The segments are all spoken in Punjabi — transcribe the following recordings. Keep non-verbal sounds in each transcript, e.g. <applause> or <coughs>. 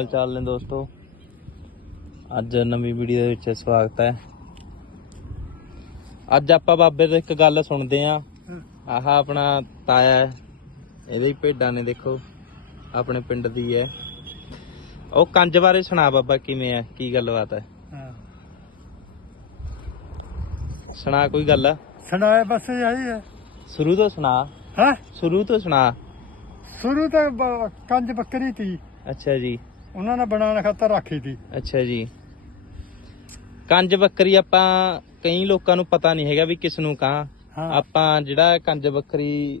ਹਾਲ ਚਾਲ ਨੇ ਦੋਸਤੋ? ਅੱਜ ਨਵੀਂ ਵੀਡੀਓ ਦੇ ਵਿੱਚ ਸਵਾਗਤ ਹੈ। ਅੱਜ ਆਪਾਂ ਬਾਬੇ ਤੋਂ ਇੱਕ ਗੱਲ ਸੁਣਦੇ ਆਂ ਆਹ ਆਪਣਾ ਤਾਇਆ ਹੈ। ਇਹਦੇ ਹੀ ਭੇਡਾਂ ਨੇ ਦੇਖੋ ਆਪਣੇ ਪਿੰਡ ਦੀ ਹੈ। ਉਹ ਕੰਜ ਬਾਰੇ ਸੁਣਾ ਬਾਬਾ ਕਿਵੇਂ ਹੈ ਕੀ ਗੱਲਬਾਤ ਹੈ? ਸੁਣਾ ਕੋਈ ਗੱਲ? ਸੁਣਾਇਆ ਬਸ ਇਹੀ ਹੈ। ਸ਼ੁਰੂ ਤੋਂ ਸੁਣਾ। ਹੈ? ਸ਼ੁਰੂ ਤੋਂ ਸੁਣਾ। ਸ਼ੁਰੂ ਤੋਂ ਬ- ਕੰਜ ਬੱਕਰੀ ਤੀ। ਅੱਛਾ ਜੀ। ਉਹਨਾਂ ਨੇ ਬਣਾਉਣ ਖਾਤਰ ਰੱਖੀ ਤੀ। ਅੱਛਾ ਜੀ। ਕੰਜ ਬੱਕਰੀ ਆਪਾਂ ਕਈ ਲੋਕਾਂ ਨੂੰ ਪਤਾ ਨਹੀਂ ਹੈਗਾ ਵੀ ਕਿਸ ਨੂੰ ਹਾਂ। ਆਪਾਂ ਜਿਹੜਾ ਕੰਜ ਬੱਕਰੀ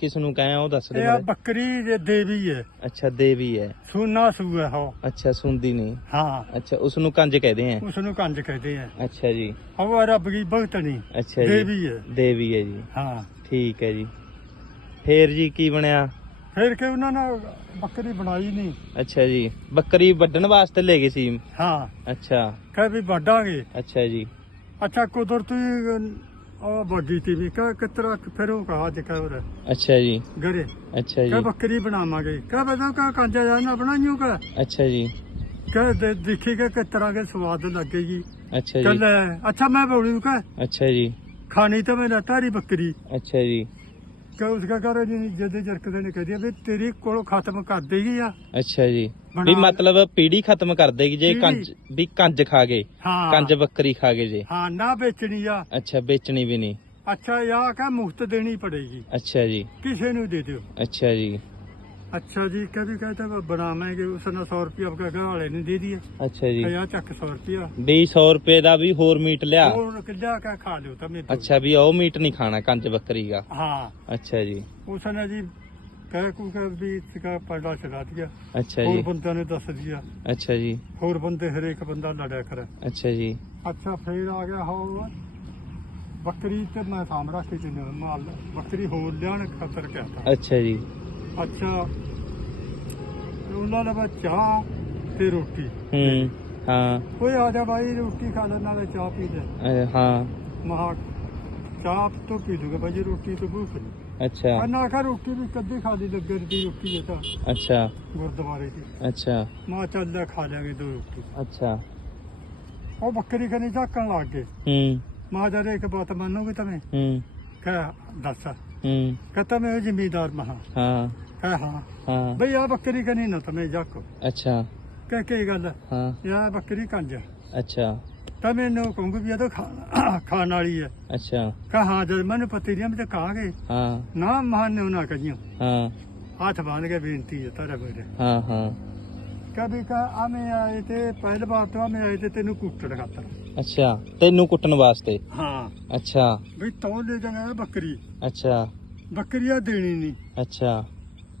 ਕਿਸ ਨੂੰ ਕਹਾਂ ਉਹ ਦੱਸ ਇਹ ਦਿਓ ਮਾੜਾ। ਬੱਕਰੀ ਦੇ ਦੇਵੀ ਹੈ ਅੱਛਾ ਦੇਵੀ ਹੈ ਸੂਨਾ ਸੂ ਹੈ ਉਹ। ਅੱਛਾ ਸੁਣਦੀ ਨਹੀਂ। ਹਾਂ। ਅੱਛਾ ਉਸ ਨੂੰ ਕੰਜ ਕਹਦੇ ਆ? ਉਸ ਨੂੰ ਕੰਜ ਕਹਿੰਦੇ ਆ। ਅੱਛਾ ਜੀ। ਉਹ ਰੱਬ ਦੀ ਭਗਤਣੀ ਅੱਛਾ ਜੀ। ਦੇਵੀ ਹੈ ਦੇਵੀ ਹੈ ਜੀ। ਹਾਂ। ਠੀਕ ਹੈ ਜੀ। ਫੇਰ ਜੀ ਕੀ ਬਣਿਆ? ਫਿਰ ਕਿ ਉਹਨਾਂ ਨੇ ਬੱਕਰੀ ਬਣਾਈ ਨਹੀਂ। ਅੱਛਾ ਜੀ। ਬੱਕਰੀ ਵੱਢਣ ਵਾਸਤੇ ਲੈ ਗਏ ਸੀ। ਹਾਂ। ਅੱਛਾ। ਕਹੇ ਵੀ ਵੱਢਾਂਗੇ। ਅੱਛਾ ਜੀ। ਅੱਛਾ ਕੁਦਰਤੀ ਉਹ ਵੱਡੀ ਤੀ ਵੀ ਕਹ ਕਿਤਰਾ ਫਿਰ ਉਹ ਕਹਾ ਜਿਕਾ ਹੋਰ ਅੱਛਾ ਜੀ। ਗਰੇ ਅੱਛਾ ਕਹ ਜੀ ਬੱਕਰੀ ਬਣਾਵਾਂਗੇ। ਕਹ ਬਤਾ ਕਹ ਕੰਜਾ ਜਾਣਾ ਬਣਾਈਓ ਕਹ। ਅੱਛਾ ਜੀ। ਕਹ ਦੇਖੀ ਕਿ ਕਿਸ ਤਰ੍ਹਾਂ ਕੇ ਸਵਾਦ ਲੱਗੇਗੀ ਅੱਛਾ ਜੀ। ਕਹਿੰਦਾ ਅੱਛਾ ਮੈਂ ਬੋਲੂ ਕਹ। ਅੱਛਾ ਜੀ। ਖਾਣੀ ਤਾਂ ਮੈਂ ਤਾਰੀ ਬੱਕਰੀ। ਅੱਛਾ ਜੀ। ਕਹ ਉਸਕਾ ਕਰ ਜੀ ਜਦੇ ਜਰਕਦੇ ਨੇ ਕਹਿ ਦਿਆ ਵੀ ਤੇਰੀ ਕੋਲ ਖਤਮ ਕਰ ਦੇਗੀ ਆ। ਅੱਛਾ ਜੀ। ਵੀ ਬਣਾ- ਮਤਲਬ ਪੀੜੀ ਖਤਮ ਕਰ ਦੇਗੀ ਜੇ ਪੀੜ੍ਹੀ। ਕੰਜ ਵੀ ਕੰਜ ਖਾ ਗਏ ਹਾਂ। ਕੰਜ ਬੱਕਰੀ ਖਾ ਗਏ ਜੇ। ਹਾਂ ਨਾ ਵੇਚਣੀ ਆ। ਅੱਛਾ ਵੇਚਣੀ ਵੀ ਨਹੀਂ। ਅੱਛਾ ਯਾ ਕਹ ਮੁਫਤ ਦੇਣੀ ਪੜੇਗੀ। ਅੱਛਾ ਜੀ। ਕਿਸੇ ਨੂੰ ਦੇ ਦਿਓ। ਅੱਛਾ ਜੀ। अच्छा जी कभी कहते हैं बनावेंगे उसने सौ रुपया आपका गाँव वाले ने दे दिया अच्छा जी या चक सौ रुपया ਵੀ 100 ਰੁਪਏ ਦਾ ਵੀ ਹੋਰ ਮੀਟ ਲਿਆ और किला का खा लो तुम ये। ਅੱਛਾ ਵੀ ਉਹ ਮੀਟ ਨਹੀਂ ਖਾਣਾ ਕੰਜ ਬੱਕਰੀ ਦਾ हाँ ਅੱਛਾ ਜੀ उसने जी कह कू के भी इसका पलड़ा चला दिया ਅੱਛਾ और ਜੀ बंदे ने दस दिया ਅੱਛਾ ਜੀ और बंदे हर एक बंदा लड़ा करे ਅੱਛਾ ਜੀ अच्छा फिर आ गया हो बकरी ते मैं साम रखी थी माल बकरी होर लियान खतर क्या था ਅੱਛਾ ਜੀ ਅੱਛਾ ਉਹਨਾਂ ਦਾ ਚਾਹ ਤੇ ਰੋਟੀ। ਹੂੰ ਹਾਂ। ਕੋਈ ਆ ਜਾ ਭਾਈ ਰੋਟੀ ਖਾ ਲੈ ਨਾਲੇ ਚਾਹ ਪੀ ਲੈ। ਅ, ਹਾਂ। ਮਹਾ ਚਾਹ ਤੋਂ ਪੀ ਲੂਗਾ ਭਾਈ ਰੋਟੀ ਤੋਂ ਭੁੱਖ ਨਹੀਂ ਅੱਛਾ। ਅੰਨਾ ਖਾ ਰੋਟੀ ਵੀ ਕਦੇ ਖਾ ਲਈ ਲੱਗਰ ਦੀ ਰੋਟੀ ਹੈ ਤਾਂ। ਅੱਛਾ। ਗੁਰਦੁਆਰੇ ਦੀ ਅੱਛਾ। ਮਾਂ ਚੱਲ ਲੈ ਖਾ ਲਾਂਗੇ ਦੋ ਰੋਟੀ। ਅੱਛਾ। ਉਹ ਬੱਕਰੀ ਕਨੀ ਝਾਕਣ ਲੱਗ ਗਏ। ਹੂੰ। ਮਾਂ ਜਦ ਇੱਕ ਬਾਤ ਮੰਨੋਗੇ ਤਵੇਂ ਹੂੰ। ਕਹ ਦੱਸ। ਹੂੰ। ਕਹਤਾ ਮੈਂ ਜ਼ਿਮੀਦਾਰ ਮਹਾ ਹਾਂ। ਕਹ ਹਾਂ। ਬਈ ਆ ਬੱਕਰੀ ਕਨੀ ਨਾ ਤਮੇ ਜਾਕੋ ਅੱਛਾ। ਕਹ ਕੀ ਗੱਲ? ਹਾਂ। ਯਾ ਬੱਕਰੀ ਕੰਜ। ਅੱਛਾ। ਤਾਂ ਮੈਨੂੰ ਕਹੂੰਗੀ ਵੀ ਇਹ <coughs> ਖਾਣ ਵਾਲੀ ਹੈ। ਅੱਛਾ। ਕਹਾ ਜਦ ਮੈਨੂੰ ਪਤੀ ਨਹੀਂ ਮੈਂ ਕਹਾ ਗਏ। ਹਾਂ। ਨਾ ਮਾਨ ਉਹਨਾਂ ਕਹੀਆਂ। ਹਾਂ। ਹੱਥ ਬੰਨ ਕੇ ਬੇਨਤੀ ਹੈ ਤਾਰਾ ਬੇਟੇ ਹਾਂ ਹਾਂ। ਕਦੇ ਕਾ ਆਵੇਂ ਆਏ ਤੇ ਪਹਿਲ ਵਾਰ ਤੋਂ ਆਵੇਂ ਆਏ ਤੇ ਤੈਨੂੰ ਕੁੱਟਣ ਖਾਤਰ। ਅੱਛਾ। ਤੈਨੂੰ ਕੁੱਟਣ ਵਾਸਤੇ। ਹਾਂ। ਅੱਛਾ। ਵੀ ਤੌਂ ਲੈ ਜਾਣਾ ਬੱਕਰੀ। ਅੱਛਾ। ਬੱਕਰੀਆ ਦੇਣੀ ਨਹੀਂ। ਅੱਛਾ।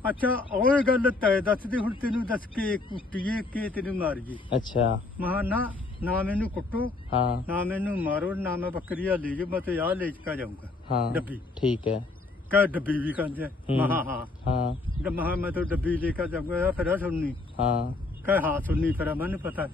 ਅੱਛਾ ਉਹ ਗੱਲ ਤੈ ਦੱਸਦੇ ਹੁਣ ਤੈਨੂੰ ਦੱਸ ਕੇ ਕੁੱਟੀਏ ਕਿ ਤੈਨੂੰ ਮਾਰੀਏ। ਅੱਛਾ। ਮਹਾ ਨਾ ਮੈਨੂੰ ਕੁੱਟੋ ਹਾਂ। ਨਾ ਮੈਨੂੰ ਮਾਰੋ ਨਾ ਮੈਂ ਬੱਕਰੀਆ ਲੈ ਜਾ ਮੈਂ ਤੇ ਆ ਲੈ ਚਕਾ ਜਾਊਂਗਾ। ਹਾਂ ਡੱਬੀ। ਠੀਕ ਹੈ। ਕਾ ਡੱਬੀ ਵੀ ਕੰਜੇ ਮਹਾ ਹਾਂ ਹਾਂ। ਮੈਂ ਤਾਂ ਡੱਬੀ ਲੈ ਕੇ ਜਾਊਗਾ ਯਾਰ ਫਿਰ ਸੁਣਨੀ। ਹਾਂ। ਕਾ ਹਾਂ ਸੁਣਨੀ ਫਿਰ ਮੈਨੂੰ ਪਤਾ।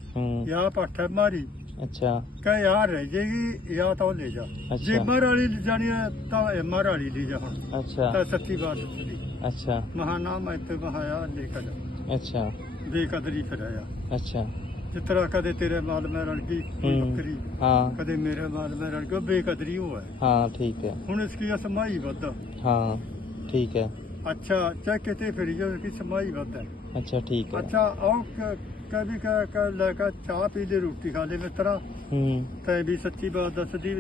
ਯਾ ਪਾਠਾ ਮਾਰੀ। ਅੱਛਾ। ਕਹੇ ਯਾਰ ਰਹਿ ਜੇਗੀ ਜਾਂ ਤਾਂ ਲੈ ਜਾ। ਜੇ ਮਰ ਵਾਲੀ ਲੈ ਜਾਣੀ ਤਾਂ ਮਰ ਵਾਲੀ ਲੈ ਜਾ ਹੁਣ। ਅੱਛਾ। ਤਾਂ ਸੱਚੀ ਬਾਤ ਸੀ ਅੱਛਾ। ਮਹਾਨਾ ਮੈਂ ਤੇ ਬਹਾਇਆ ਲੇਕਨ ਅੱਛਾ। ਬੇਕਦਰੀ ਫਿਰਿਆ ਅੱਛਾ। ਜਿਸ ਤਰ੍ਹਾਂ ਕਦੇ ਤੇਰੇ ਮਾਲ ਮੈਂ ਰਲ ਗਈ ਬੱਕਰੀ। ਹਾਂ। ਕਦੇ ਮੇਰੇ ਮਾਲ ਮੈਂ ਰਲ ਗਿਆ ਬੇਕਦਰੀ ਹੋਇਆ ਹਾਂ। ਠੀਕ ਹੈ। ਹੁਣ ਇਸ ਕੀ ਅਸਮਾਈ ਵੱਧ। ਹਾਂ ਠੀਕ ਹੈ। अच्छा चेक कितनी फिर जो उसकी समाई बद है ਅੱਛਾ ਠੀਕ ਹੈ अच्छा और क- कभी क- क- लड़का चाह पी ले रोटी खा ले मित्रा हम्म तो भी सच्ची बात दस दी